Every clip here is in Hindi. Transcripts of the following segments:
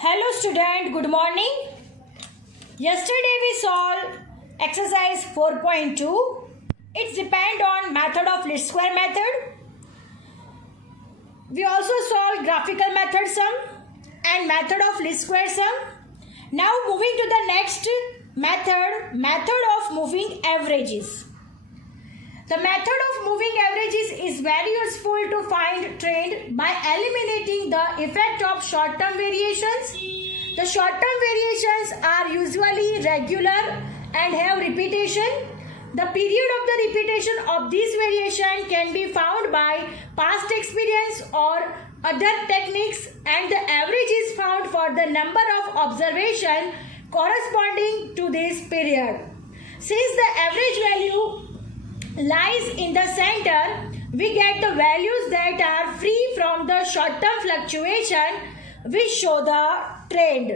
Hello student, good morning. Yesterday we solved exercise 4.2. It's depend on method of least square method. We also solved graphical method sum and method of least square sum. Now moving to the next method of moving averages. The method of moving averages is very useful to find trend by eliminating the effect of short-term variations. The short-term variations are usually regular and have repetition. The period of the repetition of this variation can be found by past experience or other techniques, and the average is found for the number of observations corresponding to this period. Since the average value lies in the center, we get the values that are free from the short-term fluctuation which show the trend.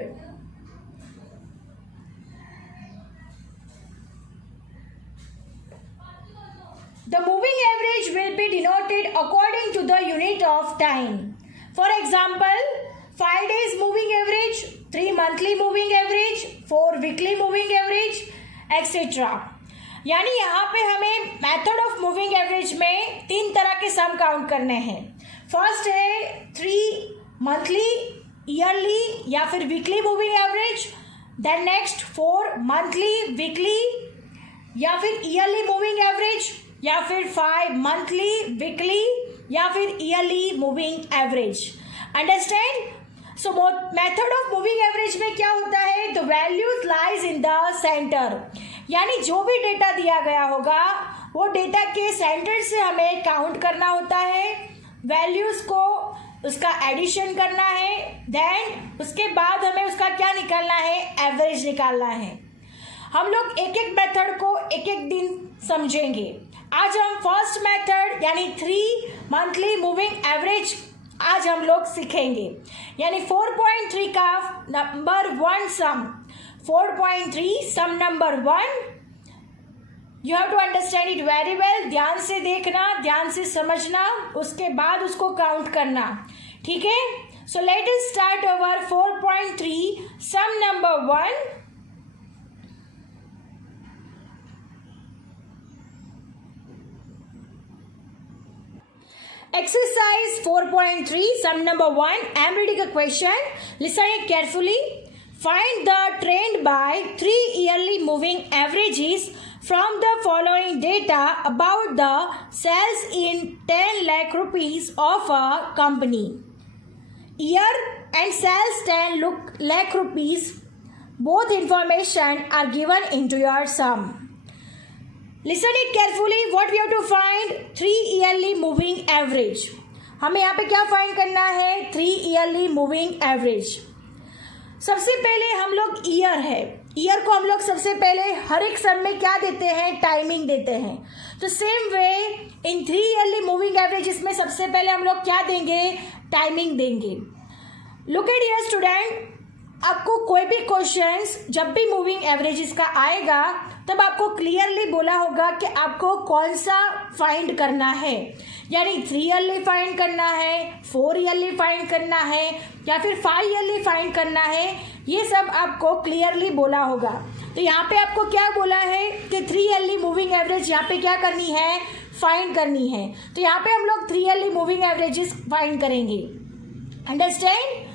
The moving average will be denoted according to the unit of time. For example, 5 days moving average, 3 monthly moving average, 4 weekly moving average, etc. यानी यहाँ पे हमें मेथड ऑफ मूविंग एवरेज में 3 तरह के सम काउंट करने हैं. फर्स्ट है 3 मंथली, ईयरली या फिर weekly moving average. Then next 4 monthly, weekly या फिर ईयरली मूविंग एवरेज, या फिर 5 मंथली, वीकली या फिर yearly moving average. Understand? So method of moving average में क्या होता है? The values lies in the centre. यानी जो भी डेटा दिया गया होगा वो डेटा के सेंटर से हमें काउंट करना होता है, वैल्यूज को उसका एडिशन करना है, देन उसके बाद हमें उसका क्या निकालना है? एवरेज निकालना है. हम लोग एक एक मेथड को एक एक दिन समझेंगे. आज हम फर्स्ट मेथड यानी 3 मंथली मूविंग एवरेज आज हम लोग सीखेंगे. यानी 4.3 का number 1 sum, 4.3 sum number 1. You have to understand it very well. ध्यान से देखना, ध्यान से समझना, उसके बाद उसको काउंट करना. ठीक है? So let us start our 4.3 sum number 1. Exercise 4.3 sum number 1. I am reading a question. Listen it carefully. Find the trend by 3 yearly moving averages from the following data about the sales in 10 lakh rupees of a company. Year and sales 10 lakh rupees. Both information are given into your sum. Listen it carefully. What we have to find? 3 yearly moving average. हमें यहाँ पे क्या फाइंड करना है? 3 yearly moving average. सबसे पहले हम लोग ईयर है, ईयर को हम लोग सबसे पहले हर एक सम में क्या देते हैं? टाइमिंग देते हैं. तो सेम वे इन 3 yearly moving averages में सबसे पहले हम लोग क्या देंगे? टाइमिंग देंगे. लुक एट हियर स्टूडेंट, आपको कोई भी क्वेश्चंस जब भी मूविंग एवरेजेस का आएगा तब आपको क्लियरली बोला होगा कि आपको कौन सा फाइंड करना है. यानी 3 ईयरली फाइंड करना है, 4 ईयरली फाइंड करना है या फिर 5 ईयरली फाइंड करना है. ये सब आपको क्लियरली बोला होगा. तो यहाँ पे आपको क्या बोला है कि 3 ईयरली मूविंग एवरेज यहाँ पे क्या करनी है? फाइंड करनी है. तो यहाँ पे हम लोग 3 ईयरली मूविंग एवरेजेस फाइंड करेंगे. अंडरस्टैंड?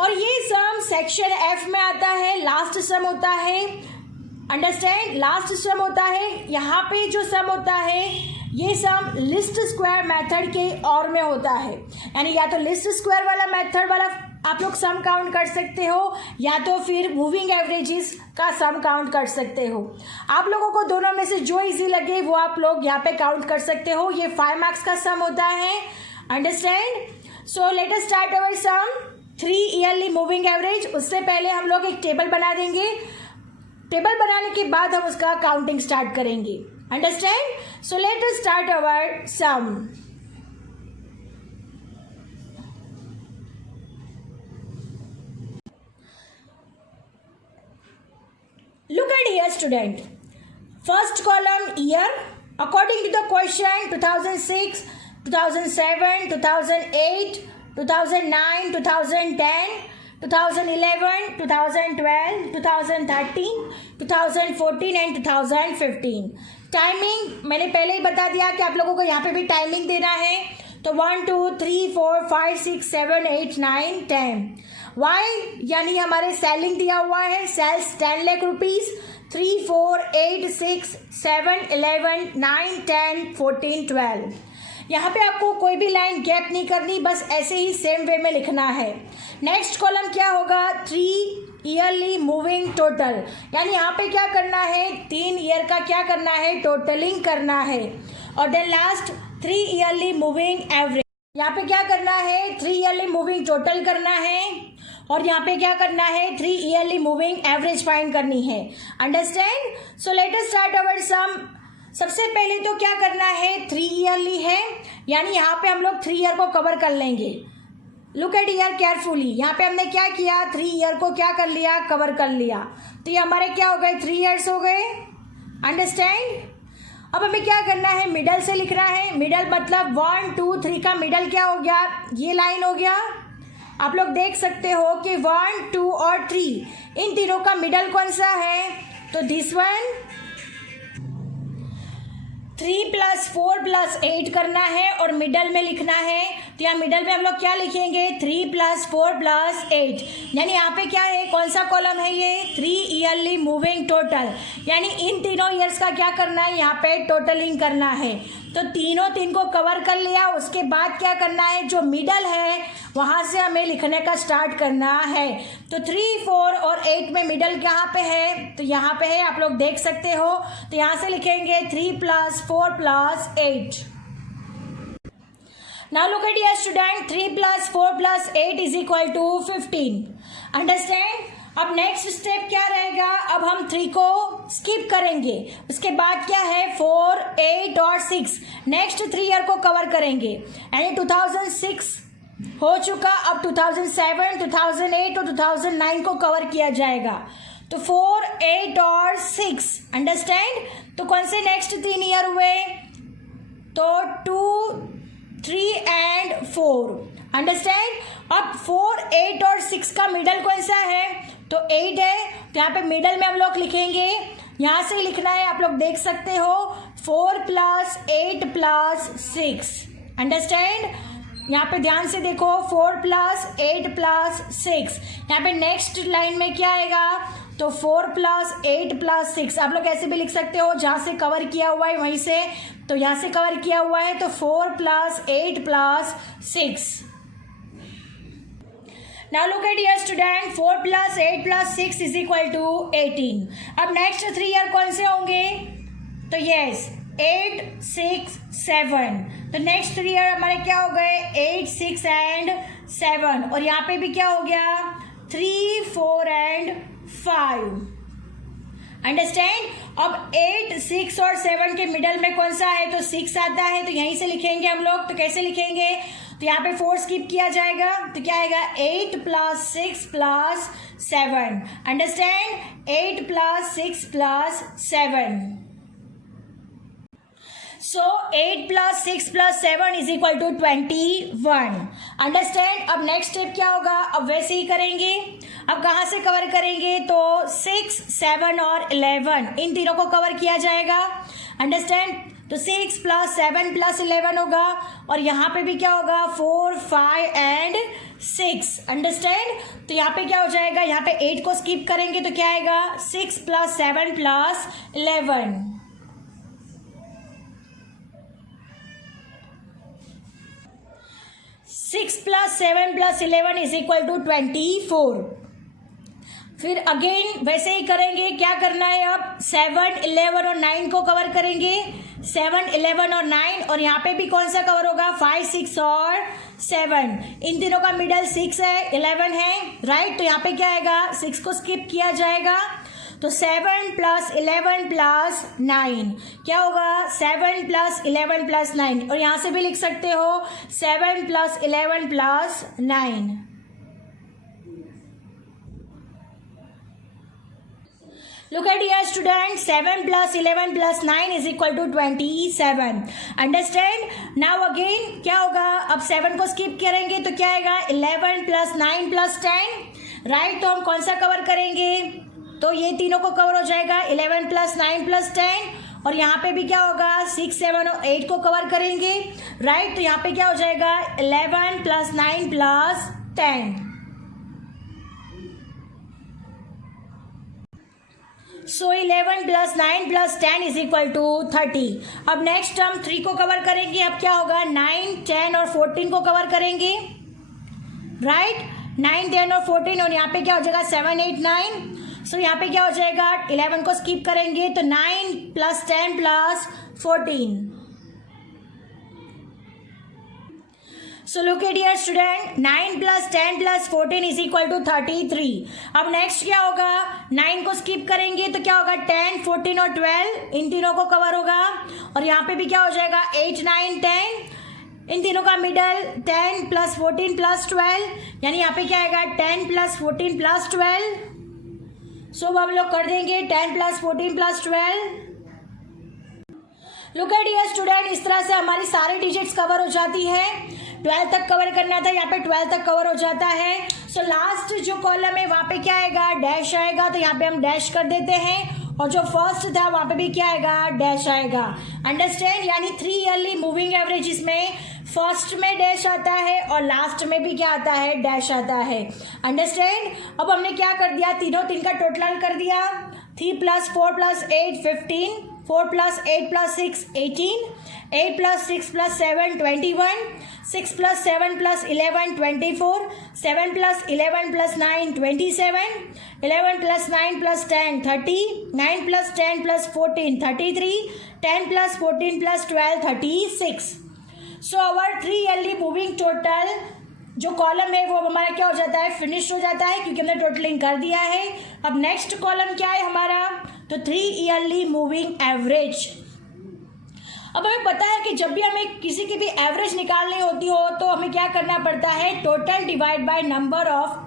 और ये सम सेक्शन एफ में आता है, लास्ट सम होता है. अंडरस्टैंड? लास्ट सम होता है. यहाँ पे जो सम होता है ये सम लिस्ट स्क्वायर मेथड के और में होता है. यानी या तो लिस्ट स्क्वायर वाला मेथड वाला आप लोग सम काउंट कर सकते हो या तो फिर मूविंग एवरेजेस का सम काउंट कर सकते हो. आप लोगों को दोनों में से जो इजी लगे वो आप लोग यहाँ पे काउंट कर सकते हो. ये 5 मार्क्स का सम होता है. Understand? So let us start our sum 3 yearly moving average. उससे पहले हम लोग एक टेबल बना देंगे. टेबल बनाने के बाद हम उसका काउंटिंग स्टार्ट करेंगे. Understand? So let us start our sum. Look at here student. First column year. According to the question 2006, 2007, 2008, 2009, 2010, 2011, 2012, 2013, 2014 and 2015। Timing मैंने पहले ही बता दिया कि आप लोगों को यहाँ पे भी टाइमिंग देना है। तो 1 2 3 4 5 6 7 8 9 10। वाई यानी हमारे सेलिंग दिया हुआ है, सेल्स 10 लाख रुपीज, 3 4 8 6 7 11 9 10 14 12। यहाँ पे आपको कोई भी लाइन गैप नहीं करनी, बस ऐसे ही सेम वे में लिखना है। नेक्स्ट कॉलम क्या होगा, 3 ईयरली मूविंग टोटल, यानी यहाँ पे क्या करना है, 3 ईयर का क्या करना है, टोटलिंग करना है। और then last 3 yearly moving average, यहाँ पे क्या करना है, 3 ईयरली मूविंग टोटल करना है और यहाँ पे क्या करना है, 3 ईयरली मूविंग एवरेज फाइंड करनी है। Understand? So let us start our sum. सबसे पहले तो क्या करना है, 3 ईयरली है, यानी यहाँ पे हम लोग 3 ईयर को कवर कर लेंगे। लुक एट ईयर केयरफुली, यहाँ पे हमने क्या किया, 3 ईयर को क्या कर लिया, कवर कर लिया। तो ये हमारे क्या हो गए, 3 ईयर्स हो गए। अंडरस्टैंड? अब हमें क्या करना है, मिडल से लिखना है। मिडल मतलब 1 2 3 का मिडल क्या हो गया, ये लाइन हो गया। आप लोग देख सकते हो कि 1 2 और 3 इन तीनों का मिडल कौन सा है, तो दिस वन। 3 + 4 + 8 करना है और मिडल में लिखना है। तो यहाँ मिडल में हम लोग क्या लिखेंगे, 3 + 4 + 8, यानी यहाँ पे क्या है, कौन सा कॉलम है ये, 3 ईयरली मूविंग टोटल, यानी इन तीनों ईयर्स का क्या करना है, यहाँ पे टोटलिंग करना है। तो तीनों 3 को कवर कर लिया, उसके बाद क्या करना है, जो मिडल है वहाँ से हमें लिखने का स्टार्ट करना है। तो 3 4 और 8 में मिडल कहाँ पे है, तो यहाँ पे है, आप लोग देख सकते हो। तो यहाँ से लिखेंगे 3 + 4 + 8। Now look at your student, 3 + 4 + 8 = 15. Understand? अब नेक्स्ट स्टेप क्या रहेगा, अब हम 3 को स्किप करेंगे, उसके बाद क्या है, 4 8 और 6 नेक्स्ट 3 ईयर को कवर करेंगे। यानी 2006 हो चुका, अब 2007 2008 और 2009 को कवर किया जाएगा। तो 4 8 और 6। अंडरस्टैंड? तो कौन से नेक्स्ट 3 ईयर हुए, तो 2 3 एंड 4। अंडरस्टैंड? अब 4 8 और 6 का मिडल कौन सा है, तो 8 है। तो यहाँ पे मिडल में हम लोग लिखेंगे, यहाँ से लिखना है, आप लोग देख सकते हो, 4 + 8 + 6। अंडरस्टैंड? यहाँ पे ध्यान से देखो, 4 + 8 + 6। यहाँ पे नेक्स्ट लाइन में क्या आएगा, तो 4 + 8 + 6। आप लोग ऐसे भी लिख सकते हो, जहाँ से कवर किया हुआ है वहीं से, तो यहाँ से कवर किया हुआ है, तो 4 + 8 + 6। Now look at your student, 4 + 8 + 6 = 18। अब नेक्स्ट 3 ईयर कौन से होंगे, तो यस 8 6 7। तो नेक्स्ट 3 ईयर हमारे क्या हो गए, 8 6 एंड 7। और यहाँ पे भी क्या हो गया, 3 4 एंड 5। अंडरस्टैंड? अब 8 6 और 7 के मिडल में कौन सा है, तो 6 आता है, तो यहीं से लिखेंगे हम लोग। तो कैसे लिखेंगे, तो यहाँ पे 4 स्किप किया जाएगा, तो क्या आएगा, 8 + 6 + 7। अंडरस्टैंड? 8 + 6 + 7। So 8 + 6 + 7 = 21। अंडरस्टैंड? अब नेक्स्ट स्टेप क्या होगा, अब वैसे ही करेंगे। अब कहाँ से कवर करेंगे, तो 6 7 और 11 इन तीनों को कवर किया जाएगा। अंडरस्टैंड? तो 6 + 7 + 11 होगा, और यहाँ पे भी क्या होगा, 4 5 एंड 6। अंडरस्टैंड? तो यहाँ पे क्या हो जाएगा, यहाँ पे 8 को स्किप करेंगे, तो क्या आएगा, 6 + 7 + 11। 6 + 7 + 11 = 24। फिर अगेन वैसे ही करेंगे, क्या करना है, अब 7 11 और 9 को कवर करेंगे। 7 11 और 9, और यहाँ पे भी कौन सा कवर होगा, 5 6 और 7। इन तीनों का मिडल 6 है 11 है, राइट। तो यहाँ पे क्या आएगा, 6 को स्किप किया जाएगा, तो 7 + 11 + 9 क्या होगा, 7 + 11 + 9। और यहाँ से भी लिख सकते हो 7 + 11 + 9। Look at here students, 7 + 11 + 9 = 27। Understand? Now again क्या होगा, अब 7 को स्किप करेंगे तो क्या आएगा, 11 + 9 + 10। राइट, तो हम कौन सा कवर करेंगे, तो ये तीनों को कवर हो जाएगा 11 + 9 + 10, और यहाँ पे भी क्या होगा 6, 7 और 8 को कवर करेंगे। राइट, तो यहाँ पे क्या हो जाएगा 11 + 9 + 10। सो 11 + 9 + 10 = 30। अब नेक्स्ट हम 3 को कवर करेंगे। अब क्या होगा 9, 10 और 14 को कवर करेंगे। राइट, 9, 10 और 14, और यहाँ पे क्या हो जाएगा 7, 8, 9। सो यहाँ पे क्या हो जाएगा 11 को स्किप करेंगे तो 9 + 10 + 14। So look at here student, 9 + 10 + 14 = 33। अब नेक्स्ट क्या होगा 9 को स्किप करेंगे तो क्या होगा 10, 14 और 12, इन तीनों को कवर होगा। और यहाँ पे भी क्या हो जाएगा 8, 9, 10, इन तीनों का मिडल 10 + 14 + 12, यानी यहाँ पे क्या आएगा 10 + 14 + 12। सो अब हम लोग कर देंगे 10 + 14 + 12। लुक एट हियर स्टूडेंट, इस तरह से हमारी सारे डिजिट्स कवर हो जाती है। 12 तक कवर करना था, यहाँ पे 12 तक कवर हो जाता है। सो लास्ट जो कॉलम है वहाँ पे क्या आएगा डैश आएगा, तो यहाँ पे हम डैश कर देते हैं। और जो फर्स्ट था वहाँ पे भी क्या आएगा डैश आएगा। अंडरस्टैंड, यानी 3 ईयरली मूविंग एवरेजेस में फर्स्ट में डैश आता है और लास्ट में भी क्या आता है डैश आता है। अंडरस्टैंड, अब हमने क्या कर दिया तीन का टोटल कर दिया। 3 + 4 + 8 15, 4 + 8 + 6 18, 8 + 6 + 7 21, 6 + 7 + 11 24, 7 + 11 + 9 27, 11 + 9 + 10 30, 9 + 10 + 14 33, 10 + 14 + 12 36। So our 3 yearly moving total जो कॉलम है वो हमारा क्या हो जाता है फिनिश हो जाता है, क्योंकि हमने टोटलिंग कर दिया है। अब नेक्स्ट कॉलम क्या है हमारा, तो 3 ईयरली मूविंग एवरेज। अब हमें पता है कि जब भी हमें किसी की भी एवरेज निकालनी होती हो तो हमें क्या करना पड़ता है total divide by number of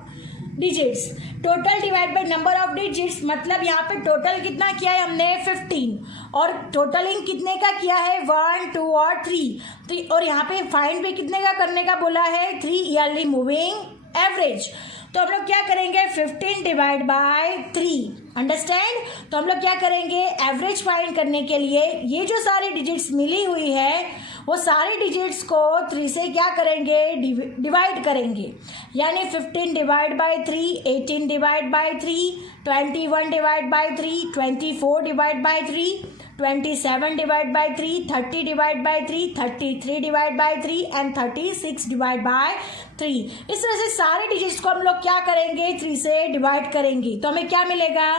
digits. Total divide by number of digits मतलब यहाँ पे टोटल कितना किया है हमने 15, और टोटलिंग कितने का किया है 1, 2 और 3। तो और यहाँ पे फाइंड भी कितने का करने का बोला है 3 ईयरली मूविंग एवरेज। तो हम लोग क्या करेंगे 15 डिवाइड बाय 3। अंडरस्टैंड, तो हम लोग क्या करेंगे एवरेज फाइंड करने के लिए ये जो सारी डिजिट्स मिली हुई है वो सारे डिजिट्स को 3 से क्या करेंगे डिवाइड करेंगे, यानी 15 divide by 3, 18 divide by 3, 21 divide by 3, 24 divide by 3, 27 divide by 3, 30 divide by 3, 33 divide by 3 and 36 divide by 3। इस तरह से सारे डिजिट्स को हम लोग क्या करेंगे 3 से डिवाइड करेंगे, तो हमें क्या मिलेगा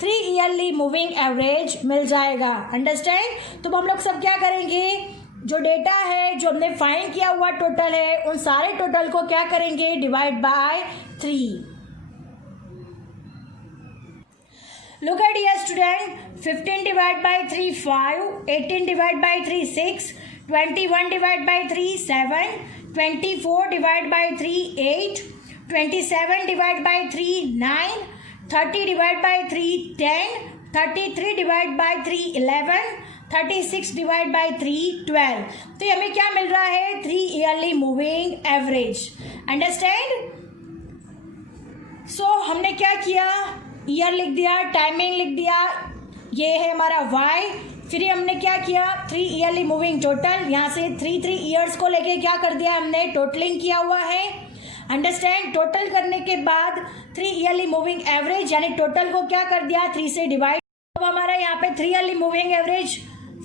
3 ईयरली मूविंग एवरेज मिल जाएगा। अंडरस्टैंड, तो हम लोग सब क्या करेंगे जो डेटा है जो हमने फाइंड किया हुआ टोटल है उन सारे टोटल को क्या करेंगे divide by 3। Look at here student, 15 divided by 3 5, 18 divided by 3 6, 21 divided by 3 7, 24 divided by 3 8, 27 divided by 3 9, 30 divided by 3 10, 33 divided by 3 11, 36 divided by 3 12। तो हमें क्या मिल रहा है 3 ईयरली मूविंग एवरेज। अंडरस्टैंड, सो हमने क्या किया ईयर लिख दिया, टाइमिंग लिख दिया, ये है हमारा वाई। फिर हमने क्या किया 3 ईयरली मूविंग टोटल, यहाँ से 3 ईयर्स को लेके क्या कर दिया हमने टोटलिंग किया हुआ है। अंडरस्टैंड, टोटल करने के बाद 3 ईयरली मूविंग एवरेज यानी टोटल को क्या कर दिया 3 से डिवाइड। अब हमारा यहाँ पे 3 ईयरली मूविंग एवरेज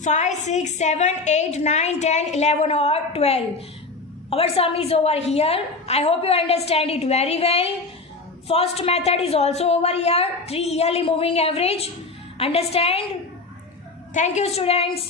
5 6 7 8 9 10 11 और 12। Our sum is over here. I hope you understand it very well. First method is also over here, 3 yearly moving average. Understand? Thank you students.